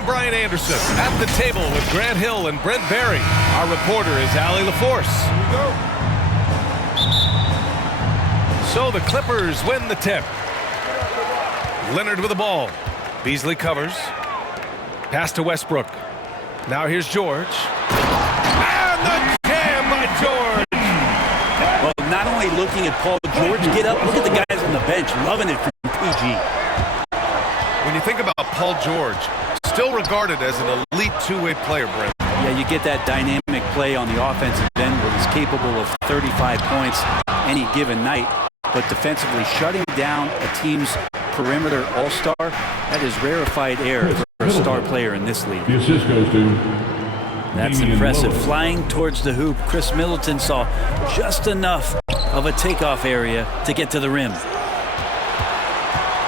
I'm Brian Anderson at the table with Grant Hill and Brent Barry. Our reporter is Allie LaForce. So the Clippers win the tip. Leonard with the ball. Beasley covers. Pass to Westbrook. Now here's George. And the jam by George. Well, not only looking at Paul George get up, look at the guys on the bench loving it from PG. When you think about Paul George, still regarded as an elite two-way player, Brent. Yeah, you get that dynamic play on the offensive end where he's capable of 35 points any given night, but defensively shutting down a team's perimeter all-star, that is rarefied air for a star player in this league. The assist goes to That's impressive. Flying towards the hoop, Chris Middleton saw just enough of a takeoff area to get to the rim.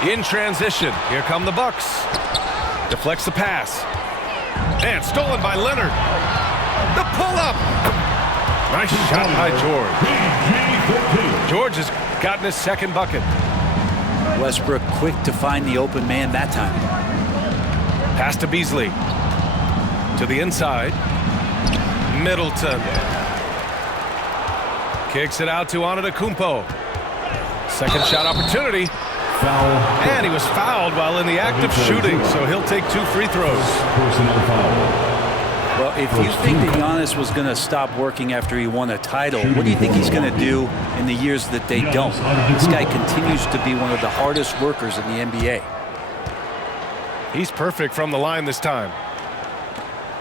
In transition, here come the Bucks. Deflects the pass. And stolen by Leonard. The pull-up. Nice shot by George. George has gotten his second bucket. Westbrook quick to find the open man that time. Pass to Beasley. To the inside. Middleton. Kicks it out to Antetokounmpo. Second shot opportunity. Foul. And he was fouled while in the act of shooting, so he'll take 2 free throws. Personal foul. Well, if you think that Giannis was going to stop working after he won a title, what do you think he's going to do in the years that they don't? This guy continues to be one of the hardest workers in the NBA. He's perfect from the line this time.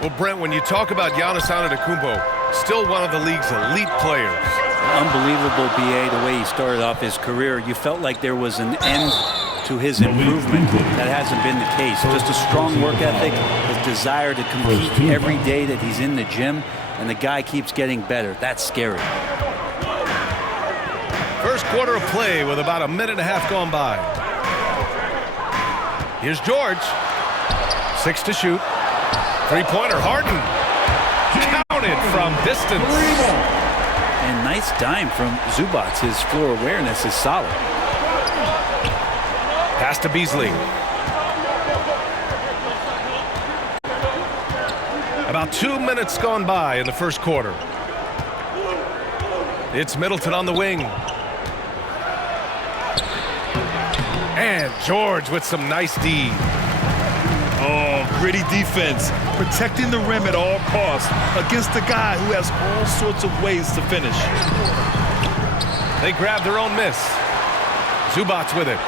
Well, Brent, when you talk about Giannis Antetokounmpo, still one of the league's elite players. Unbelievable, BA, the way he started off his career. You felt like there was an end to his improvement. That hasn't been the case. Just a strong work ethic, his desire to compete every day that he's in the gym, and the guy keeps getting better. That's scary. First quarter of play with about a minute and a half gone by. Here's George. 6 to shoot. Three-pointer, Harden. Counted from distance. And nice dime from Zubac. His floor awareness is solid. Pass to Beasley. About 2 minutes gone by in the first quarter. It's Middleton on the wing. And George with some nice D. Oh, gritty defense, protecting the rim at all costs against a guy who has all sorts of ways to finish. They grab their own miss. Zubac with it.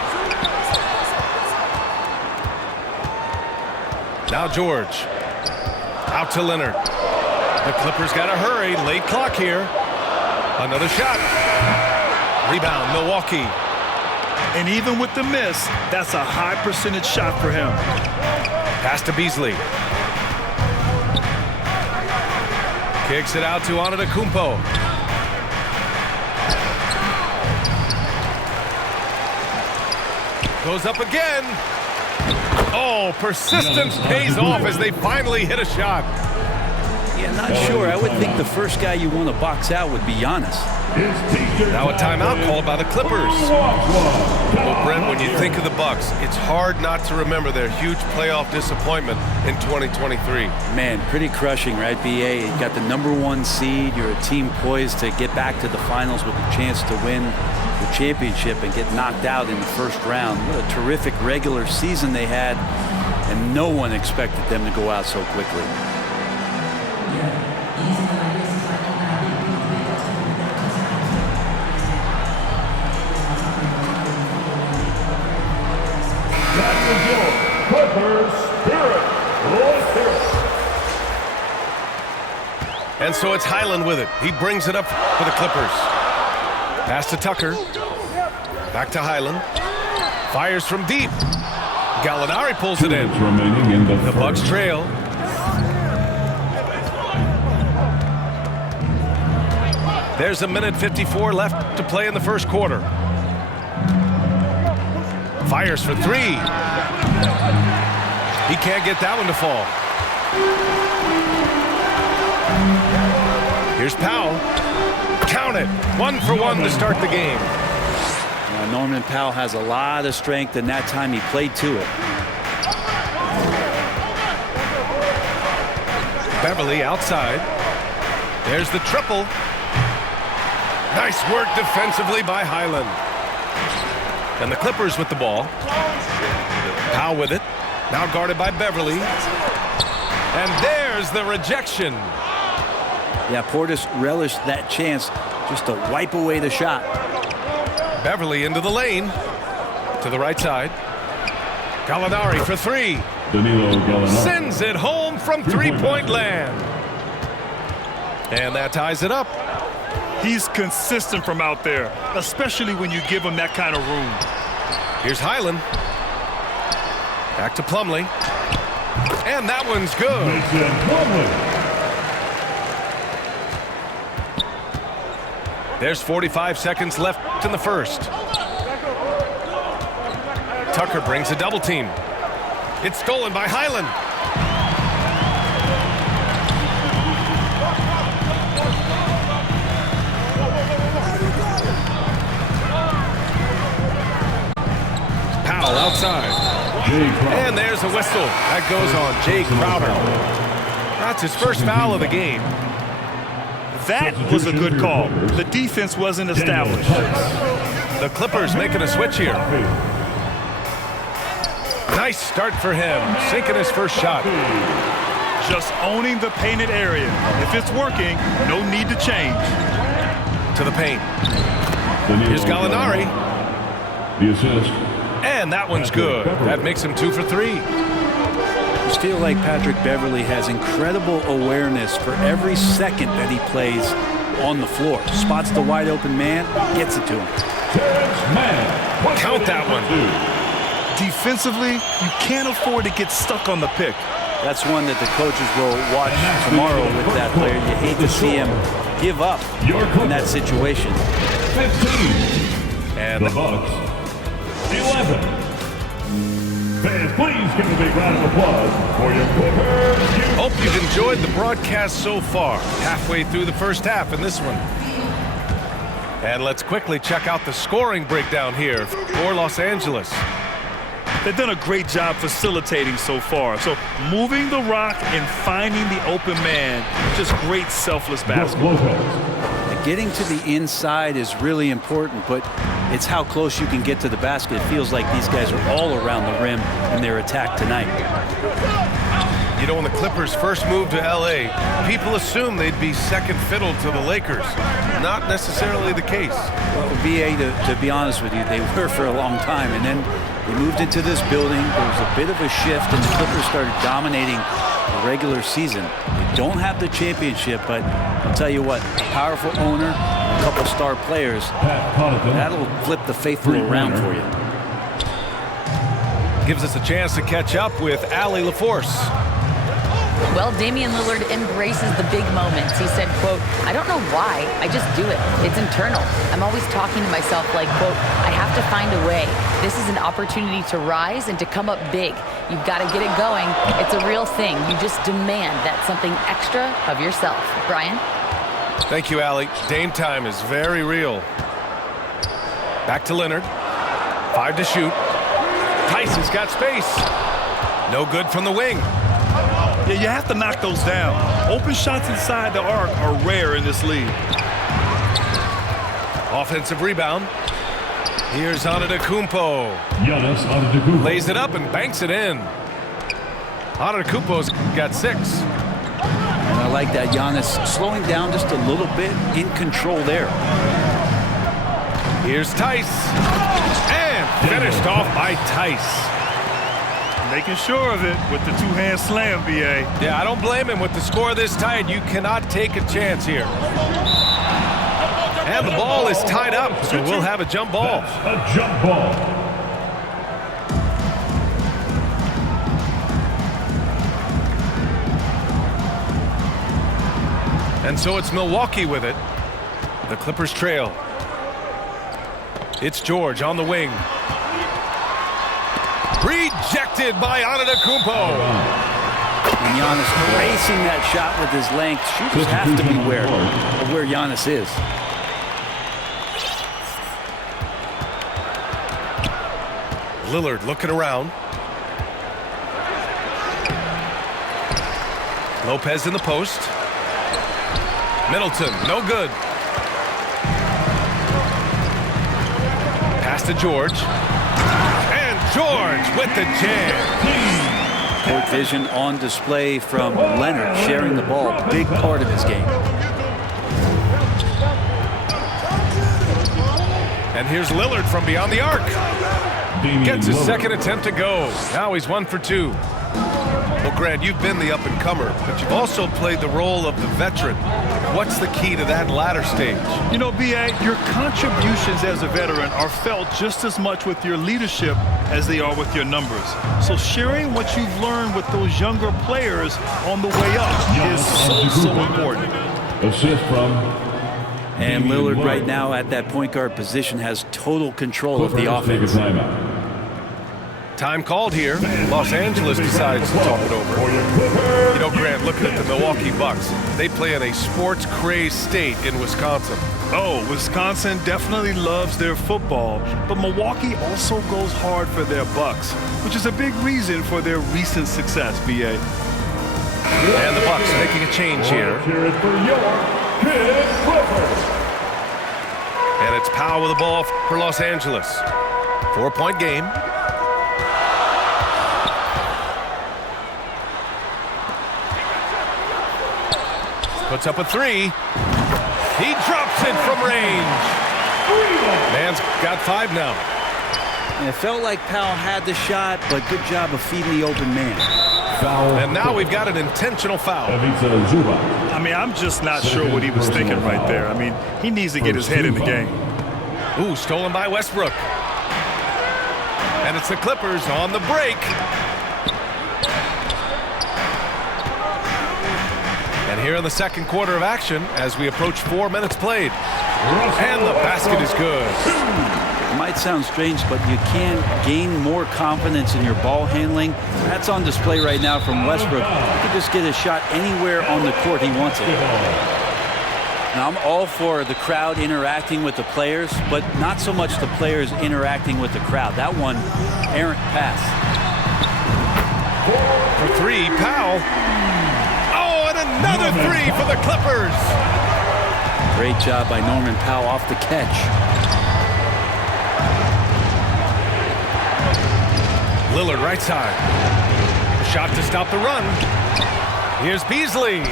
Now George. Out to Leonard. The Clippers got to hurry. Late clock here. Another shot. Rebound, Milwaukee. And even with the miss, that's a high percentage shot for him. Pass to Beasley. Kicks it out to Antetokounmpo. Goes up again. Oh, persistence pays off as they finally hit a shot. Yeah, not sure. I would think the first guy you want to box out would be Giannis. Now a timeout called by the Clippers. Well, Brent, when you think of the Bucks, it's hard not to remember their huge playoff disappointment in 2023. Man, pretty crushing, right, BA? You got the #1 seed. You're a team poised to get back to the finals with a chance to win the championship and get knocked out in the first round. What a terrific regular season they had, and no one expected them to go out so quickly. And so it's Highland with it. He brings it up for the Clippers. Pass to Tucker. Back to Highland. Fires from deep. Gallinari pulls it in. The Bucks trail. There's a minute 54 left to play in the first quarter. Fires for 3. He can't get that one to fall. Here's Powell. Count it. 1 for 1 to start the game. Norman Powell has a lot of strength, and that time he played to it. Beverly outside. There's the triple. Nice work defensively by Highland. And the Clippers with the ball. Powell with it. Now guarded by Beverly. And there's the rejection. Yeah, Portis relished that chance just to wipe away the shot. Beverly into the lane. To the right side. Gallinari for three. Danilo Gallinari. Sends it home from three-point land. And that ties it up. He's consistent from out there, especially when you give him that kind of room. Here's Highland. Back to Plumlee. And that one's good. Mason Plumlee. There's 45 seconds left in the first. Tucker brings a double team. It's stolen by Highland. Powell outside. And there's a whistle. That goes on Jay Crowder. That's his first foul of the game. That was a good call. The defense wasn't established. The Clippers making a switch here. Nice start for him, sinking his first shot. Just owning the painted area. If it's working, no need to change. To the paint. Danilo Here's Gallinari. The assist. And that one's good. That makes him 2 for 3. I just feel like Patrick Beverly has incredible awareness for every second that he plays on the floor. Spots the wide open man, gets it to him. Count that one. Defensively, you can't afford to get stuck on the pick. That's one that the coaches will watch tomorrow with that player. You hate to see him give up in that situation. 15. And The Bucks. 11. Fans, please give a big round of applause for your Clippers. hope you've enjoyed the broadcast so far. Halfway through the first half in this one. And let's quickly check out the scoring breakdown here for Los Angeles. They've done a great job facilitating so far. So moving the rock and finding the open man, just great selfless basketball. Getting to the inside is really important, but it's how close you can get to the basket. It feels like these guys are all around the rim in their attack tonight. You know, when the Clippers first moved to L.A., people assumed they'd be second fiddle to the Lakers. Not necessarily the case. Well, BA, to be honest with you, they were for a long time, and then they moved into this building. There was a bit of a shift, and the Clippers started dominating the regular season. They don't have the championship, but I'll tell you what, a powerful owner, a couple star players, that'll flip the faithful around for you. Gives us a chance to catch up with Allie LaForce. Well, Damian Lillard embraces the big moments. He said, quote, "I don't know why, I just do it. It's internal. I'm always talking to myself like, quote, I have to find a way. This is an opportunity to rise and to come up big. You've got to get it going. It's a real thing. You just demand that something extra of yourself." Brian? Thank you, Allie. Dame time is very real. Back to Leonard. 5 to shoot. Tyson's got space. No good from the wing. Yeah, you have to knock those down. Open shots inside the arc are rare in this league. Offensive rebound. Here's Antetokounmpo. Giannis Antetokounmpo. Lays it up and banks it in. Antetokounmpo's got 6. And I like that Giannis slowing down just a little bit, in control there. Here's Tice. And finished off by Tice. Making sure of it with the two-hand slam, BA. Yeah, I don't blame him. With the score this tight, you cannot take a chance here. And the ball is tied up, so we'll have a jump ball. That's a jump ball. And so it's Milwaukee with it. The Clippers trail. It's George on the wing. Rejected by Antetokounmpo. And Giannis racing that shot with his length. Shooters have to beware of where Giannis is. Lillard looking around. Lopez in the post. Middleton, no good. Pass to George. And George with the jam. Court vision on display from Leonard, sharing the ball, big part of his game. And here's Lillard from beyond the arc. Gets his second attempt to go. Now he's 1 for 2. Well, Grant, you've been the up-and-comer, but you've also played the role of the veteran. What's the key to that latter stage? You know, B.A., your contributions as a veteran are felt just as much with your leadership as they are with your numbers. So sharing what you've learned with those younger players on the way up is so important. Assist from And Lillard right now at that point guard position has total control of the offense. Time called here. Los Angeles decides to talk it over. You know, Grant, looking at the Milwaukee Bucks, they play in a sports-crazed state in Wisconsin. Oh, Wisconsin definitely loves their football, but Milwaukee also goes hard for their Bucks, which is a big reason for their recent success, B.A. And the Bucks making a change here. Here is for your Kid Clifford. And it's Powell with the ball for Los Angeles. 4-point game. Puts up a 3. He drops it from range. Man's got 5 now. And it felt like Powell had the shot, but good job of feeding the open man. Foul. And now we've got an intentional foul. Ivica Zubac. I mean, I'm just not sure what he was thinking right there. I mean, he needs to get his head in the game. Ooh, stolen by Westbrook. And it's the Clippers on the break. And here in the second quarter of action as we approach 4 minutes played. And the basket is good. It might sound strange, but you can gain more confidence in your ball handling. That's on display right now from Westbrook. He can just get a shot anywhere on the court he wants it. Now, I'm all for the crowd interacting with the players, but not so much the players interacting with the crowd. That one, errant pass. For 3, Powell. Oh, and another 3 for the Clippers. Great job by Norman Powell off the catch. Lillard right side. Shot to stop the run. Here's Beasley.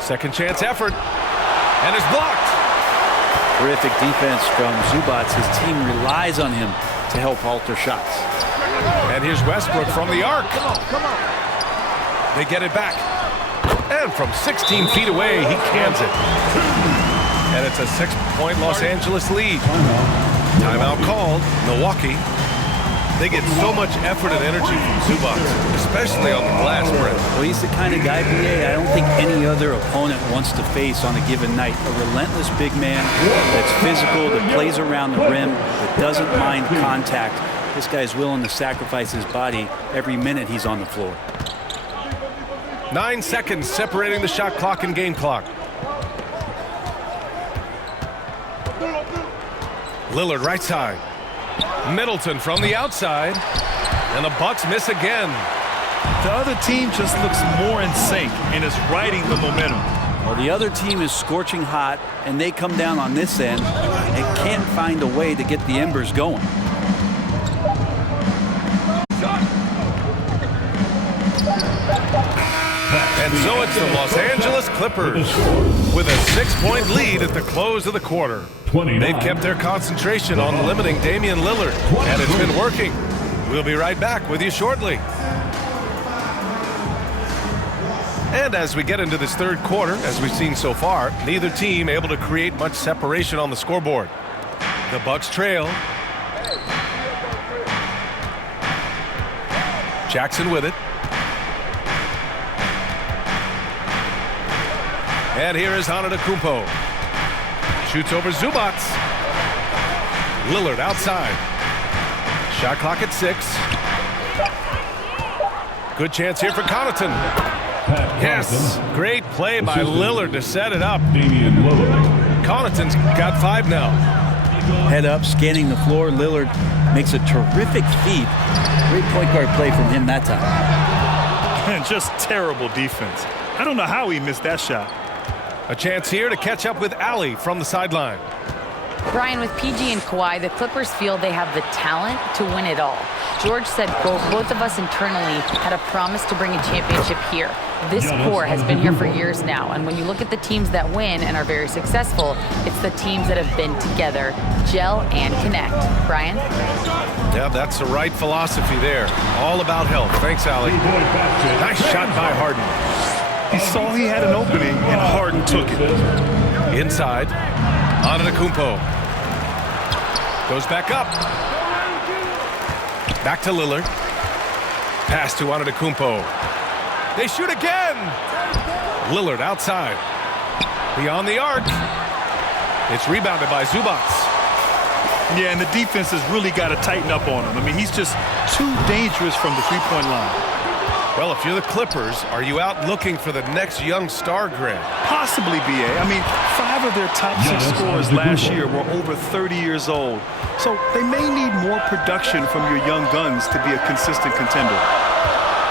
Second chance effort. And it's blocked. Terrific defense from Zubac. His team relies on him to help alter shots. And here's Westbrook from the arc. They get it back. And from 16 feet away, he cans it. And it's a 6-point Los Angeles lead. Timeout called. Milwaukee. They get so much effort and energy from Zubac, especially on the glass break. Well, he's the kind of guy, BA, I don't think any other opponent wants to face on a given night. A relentless big man that's physical, that plays around the rim, that doesn't mind contact. This guy's willing to sacrifice his body every minute he's on the floor. 9 seconds separating the shot clock and game clock. Lillard right side. Middleton from the outside. And the Bucks miss again. The other team just looks more in sync and is riding the momentum. Well, the other team is scorching hot, and they come down on this end and can't find a way to get the embers going. And so it's the Los Angeles Clippers with a 6-point lead at the close of the quarter. They've kept their concentration on limiting Damian Lillard, and it's been working. We'll be right back with you shortly. And as we get into this third quarter, as we've seen so far, neither team able to create much separation on the scoreboard. The Bucks trail. Jackson with it. And here is Antetokounmpo. Shoots over Zubac. Lillard outside. Shot clock at 6. Good chance here for Connaughton. Yes, great play by Lillard to set it up. Damian Lillard. Connaughton's got 5 now. Head up, scanning the floor. Lillard makes a terrific feed. Great point guard play from him that time. And just terrible defense. I don't know how he missed that shot. A chance here to catch up with Allie from the sideline. Brian, with PG and Kawhi, the Clippers feel they have the talent to win it all. George said, quote, both of us internally had a promise to bring a championship here. This core has been here for years now, and when you look at the teams that win and are very successful, it's the teams that have been together, gel and connect. Brian? Yeah, that's the right philosophy there. All about health. Thanks, Allie. Nice shot by Harden. He saw he had an opening, and Harden took it. Inside, Antetokounmpo. Goes back up. Back to Lillard. Pass to Antetokounmpo. They shoot again. Lillard outside. Beyond the arc. It's rebounded by Zubac. Yeah, and the defense has really got to tighten up on him. I mean, he's just too dangerous from the three-point line. Well, if you're the Clippers, are you out looking for the next young star, Grant? Possibly, B.A. I mean, 5 of their top 6 scorers last year were over 30 years old. So they may need more production from your young guns to be a consistent contender.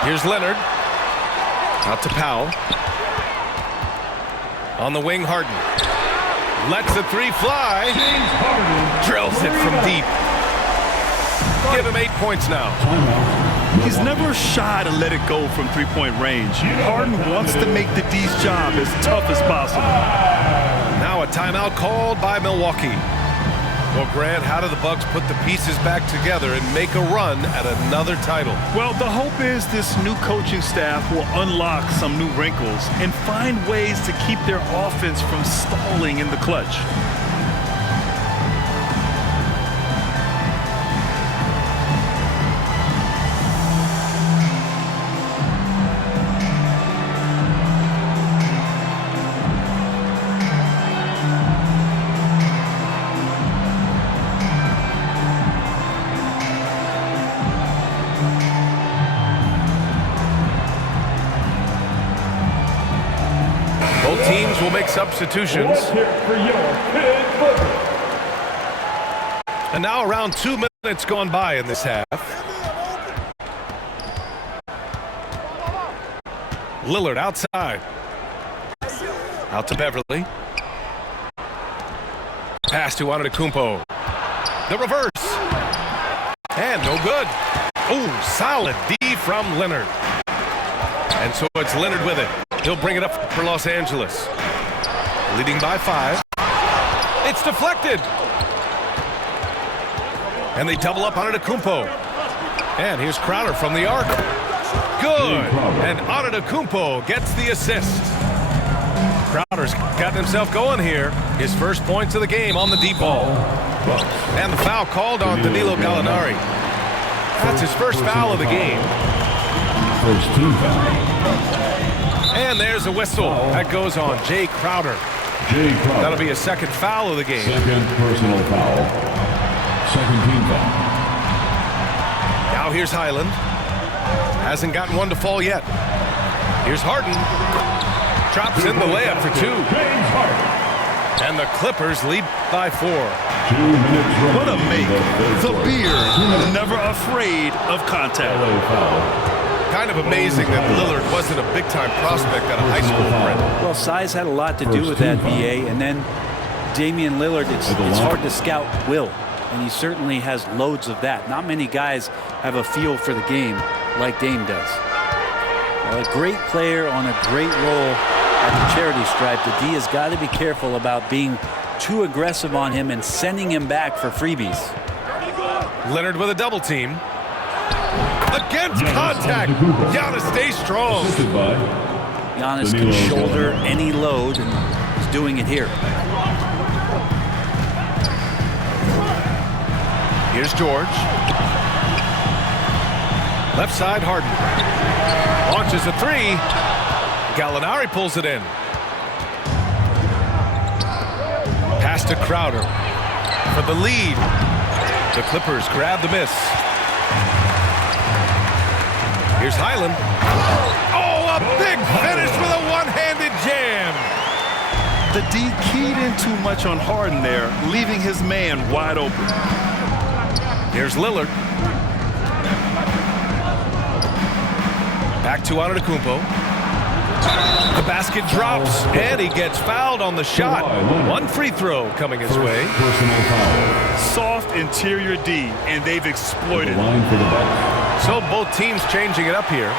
Here's Leonard. Out to Powell. On the wing, Harden. Lets the three fly. Drills it from deep. Give him 8 points now. He's never shy to let it go from three-point range. Harden wants to make the D's job as tough as possible. Now a timeout called by Milwaukee. Well, Grant, how do the Bucks put the pieces back together and make a run at another title? Well, the hope is this new coaching staff will unlock some new wrinkles and find ways to keep their offense from stalling in the clutch. Both teams will make substitutions. And now around 2 minutes gone by in this half. Lillard outside. Out to Beverly. Pass to Antetokounmpo. The reverse. And no good. Oh, solid D from Leonard. And so it's Leonard with it. He'll bring it up for Los Angeles. Leading by 5. It's deflected. And they double up on Antetokounmpo. And here's Crowder from the arc. Good. And Antetokounmpo gets the assist. Crowder's gotten himself going here. His first points of the game on the deep ball. And the foul called on Danilo Gallinari. That's his first foul of the game. First team foul. And there's a whistle. That goes on Jay Crowder. That'll be a second foul of the game. Second personal foul. Second team foul. Now here's Highland. Hasn't gotten one to fall yet. Here's Harden. Drops in the layup for 2. James Harden. And the Clippers lead by 4. 2 minutes remaining. What a make. The beard, never afraid of contact. LA foul. Kind of amazing that Lillard wasn't a big-time prospect out of high school, Brent. Well, size had a lot to do with that, BA. And then Damian Lillard, it's hard to scout will. And he certainly has loads of that. Not many guys have a feel for the game like Dame does. Well, a great player on a great role at the charity stripe. The D has got to be careful about being too aggressive on him and sending him back for freebies. Leonard with a double team. Against contact. Giannis stays strong. Giannis can shoulder any load, and he's doing it here. Here's George. Left side, Harden. Launches a 3. Gallinari pulls it in. Pass to Crowder for the lead. The Clippers grab the miss. Here's Highland. Oh, a big finish with a one-handed jam. The D keyed in too much on Harden there, leaving his man wide open. Here's Lillard. Back to Antetokounmpo. The basket drops, and he gets fouled on the shot. One free throw coming his way. Personal foul. Soft interior D, and they've exploited. Line for the Bucks. So both teams changing it up here.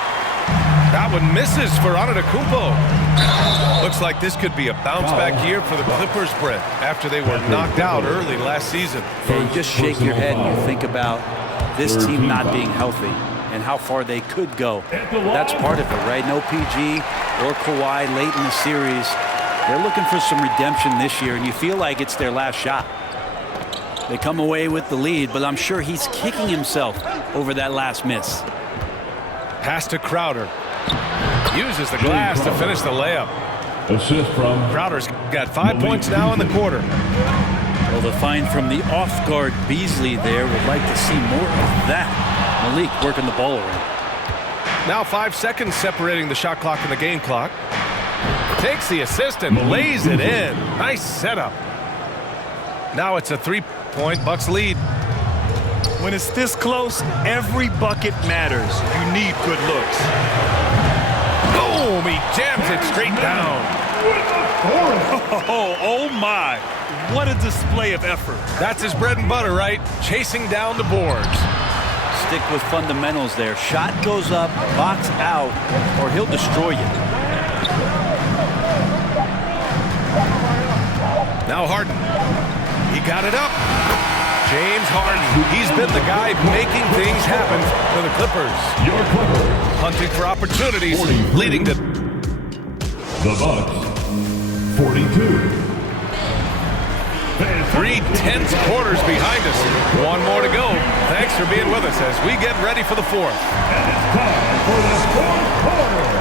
That one misses for Antetokounmpo. Looks like this could be a bounce-back year for the Clippers, Brett, after they were knocked out early last season. Yeah, you just shake your head and you think about this team not being healthy and how far they could go. That's part of it, right? No PG or Kawhi late in the series. They're looking for some redemption this year, and you feel like it's their last shot. They come away with the lead, but I'm sure he's kicking himself over that last miss. Pass to Crowder. Uses the glass to finish the layup. Assist from Crowder's got 5 points now in the quarter. Well, the find from the off-guard Beasley there. Would like to see more of that. Malik working the ball around. Now 5 seconds separating the shot clock and the game clock. Takes the assist and lays it in. Nice setup. Now it's a 3-point Bucks lead. When it's this close, every bucket matters. You need good looks. Boom! He jams it straight down. Oh my. What a display of effort. That's his bread and butter, right? Chasing down the boards. Stick with fundamentals there. Shot goes up, box out, or he'll destroy you. Now Harden. He got it up. James Harden. He's been the guy making things happen for the Clippers. your Clippers. Hunting for opportunities, leading to The Bucks, 42. 3 tense quarters behind us. One more to go. Thanks for being with us as we get ready for the fourth. And it's time for the fourth quarter.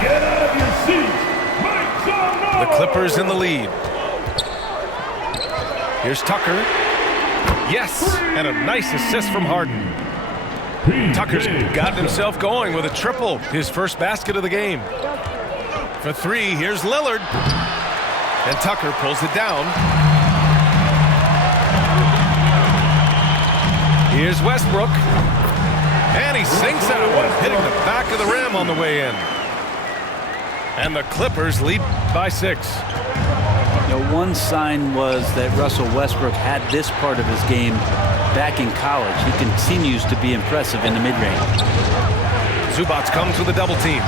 Get out of your seats. Make some noise. The Clippers in the lead. Here's Tucker. Yes, and a nice assist from Harden. Tucker's gotten himself going with a triple, his first basket of the game. For 3, here's Lillard. And Tucker pulls it down. Here's Westbrook. And he sinks that one, hitting the back of the rim on the way in. And the Clippers lead by 6. You know, one sign was that Russell Westbrook had this part of his game back in college. He continues to be impressive in the mid-range. Zubac comes with a double team.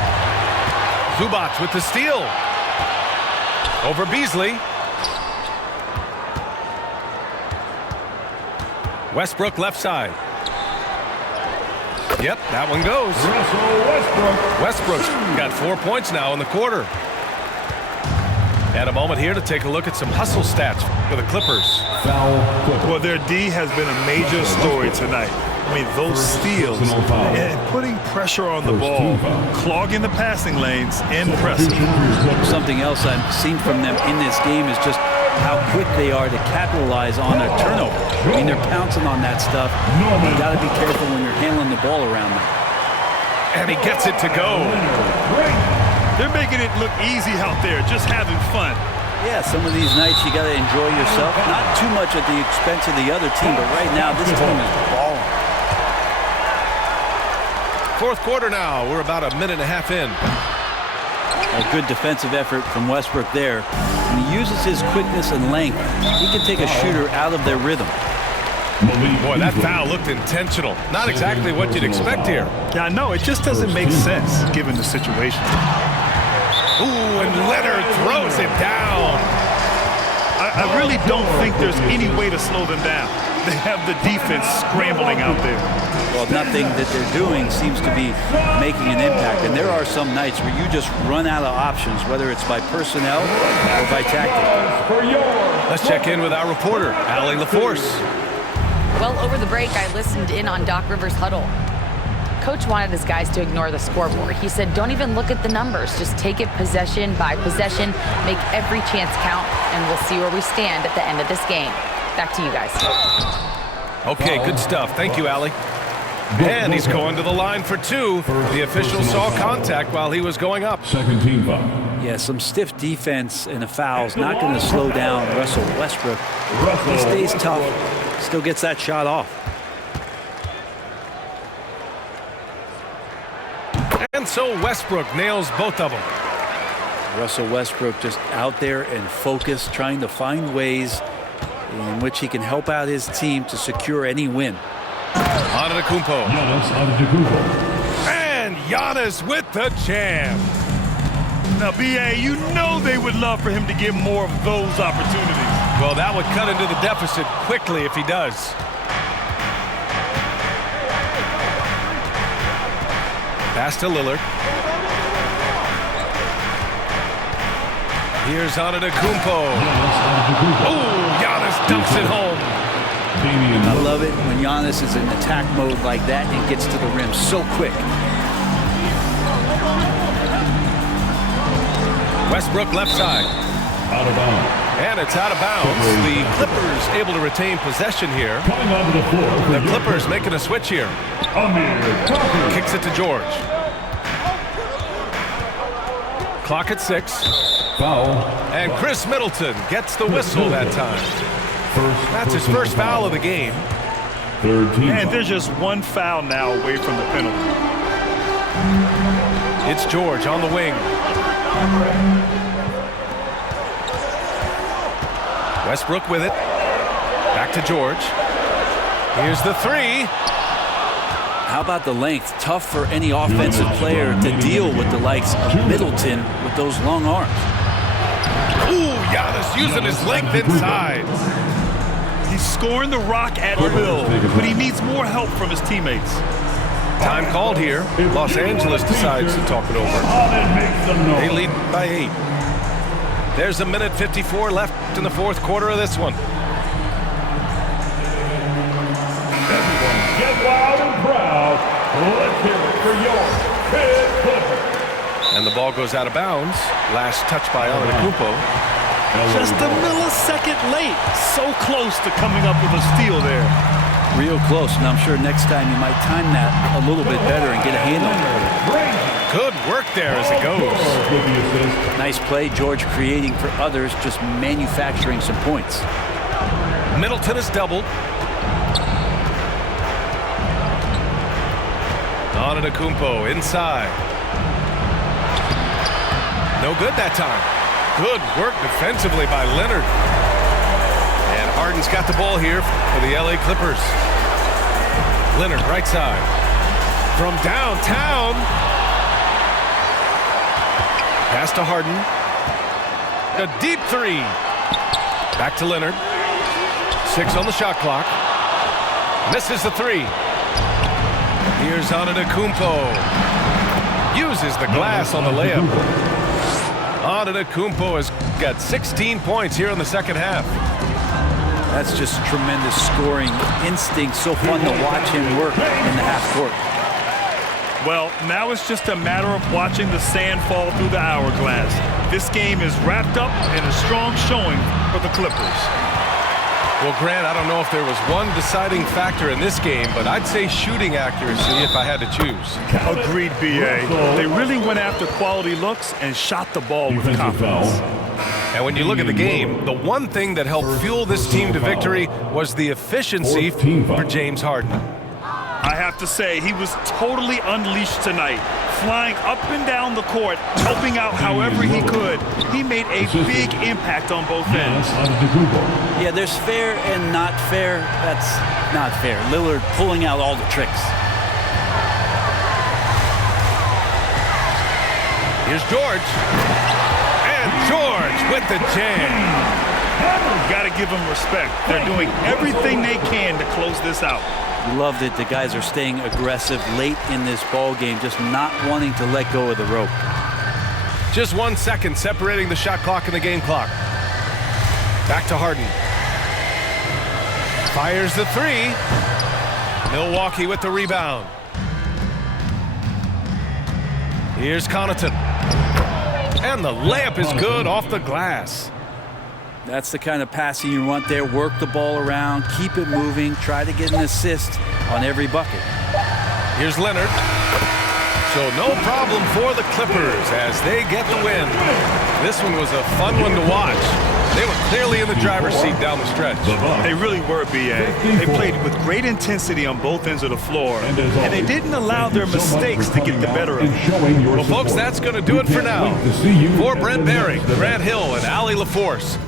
Zubac with the steal. Over Beasley. Westbrook left side. Yep, that one goes. Westbrook's got 4 points now in the quarter. And a moment here to take a look at some hustle stats for the Clippers. Well, their D has been a major story tonight. I mean, those steals and putting pressure on the ball, clogging the passing lanes, impressive. Something else I've seen from them in this game is just how quick they are to capitalize on a turnover. I mean, they're pouncing on that stuff. You got to be careful when you're handling the ball around them. And he gets it to go. They're making it look easy out there, just having fun. Yeah, some of these nights you got to enjoy yourself. Not too much at the expense of the other team, but right now this team is balling. Fourth quarter now. We're about a minute and a half in. A good defensive effort from Westbrook there. And he uses his quickness and length. He can take a shooter out of their rhythm. Boy, that foul looked intentional. Not exactly what you'd expect here. Yeah, I know. It just doesn't make sense given the situation. Ooh, and Leonard throws it down. I really don't think there's any way to slow them down. They have the defense scrambling out there. Well, nothing that they're doing seems to be making an impact. And there are some nights where you just run out of options, whether it's by personnel or by tactic. Let's check in with our reporter, Allie LaForce. Well, over the break, I listened in on Doc Rivers' huddle. Coach wanted his guys to ignore the scoreboard. He said, don't even look at the numbers. Just take it possession by possession, make every chance count, and we'll see where we stand at the end of this game. Back to you guys. Okay, good stuff. Thank you, Allie. And he's going to the line for 2. The official saw contact while he was going up. Second team foul. Yeah, some stiff defense and a foul is not going to slow down Russell Westbrook. He stays tough, still gets that shot off. And so Westbrook nails both of them. Russell Westbrook just out there and focused, trying to find ways in which he can help out his team to secure any win. Antetokounmpo. Giannis Antetokounmpo. And Giannis with the jam. Now, B.A., you know they would love for him to get more of those opportunities. Well, that would cut into the deficit quickly if he does. Pass to Lillard. Here's Antetokounmpo. Oh, Giannis dumps it home. I love it when Giannis is in attack mode like that and gets to the rim so quick. Westbrook left side. Out of bounds. And it's out of bounds. The Clippers able to retain possession here. Coming onto the floor for The your Clippers making a switch here. Amir Coffey. Kicks it to George. Clock at 6. Foul. And Chris Middleton gets the whistle that time. That's his first foul of the game. Third team. And there's just one foul now away from the penalty. It's George on the wing. Westbrook with it. Back to George. Here's the 3. How about the length? Tough for any offensive player to deal with the likes of Middleton with those long arms. Ooh, Giannis using his length inside. He's scoring the rock at will, but he needs more help from his teammates. Time called here. Los Angeles decides to talk it over. They lead by 8. There's a minute 54 left in the fourth quarter of this one. Everyone get wild and proud. Let's hear it for your Kid Clippers. And the ball goes out of bounds. Last touch by Antetokounmpo. Just a millisecond late. So close to coming up with a steal there. Real close, and I'm sure next time you might time that a little bit better and get a handle. Good work there as it goes. With the assist. Nice play, George, creating for others, just manufacturing some points. Middleton is doubled. Antetokounmpo inside. No good that time. Good work defensively by Leonard. And Harden's got the ball here for the LA Clippers. Leonard right side. From downtown. Pass to Harden. A deep 3. Back to Leonard. 6 on the shot clock. Misses the 3. Here's Antetokounmpo. Uses the glass on the layup. Antetokounmpo has got 16 points here in the second half. That's just tremendous scoring instinct. So fun to watch him work in the half court. Well, now it's just a matter of watching the sand fall through the hourglass. This game is wrapped up in a strong showing for the Clippers. Well, Grant, I don't know if there was one deciding factor in this game, but I'd say shooting accuracy if I had to choose. Agreed, B.A. They really went after quality looks and shot the ball with Defensive foul. confidence. And when you look at the game, the one thing that helped fuel this team to victory was the efficiency for James Harden. I have to say, he was totally unleashed tonight, flying up and down the court, helping out however he could. He made a big impact on both ends. Yeah, there's fair and not fair. That's not fair. Lillard pulling out all the tricks. Here's George. And George with the jam. Got to give them respect. They're doing everything they can to close this out. Love that the guys are staying aggressive late in this ball game, just not wanting to let go of the rope. Just 1 second separating the shot clock and the game clock. Back to Harden. Fires the 3. Milwaukee with the rebound. Here's Connaughton. And the layup is good off the glass. That's the kind of passing you want there. Work the ball around, keep it moving, try to get an assist on every bucket. Here's Leonard. So no problem for the Clippers as they get the win. This one was a fun one to watch. They were clearly in the driver's seat down the stretch. They really were, B.A. They played with great intensity on both ends of the floor, and they didn't allow their mistakes to get the better of them. Well, folks, that's going to do it for now. For Brent Barry, Grant Hill, and Allie LaForce,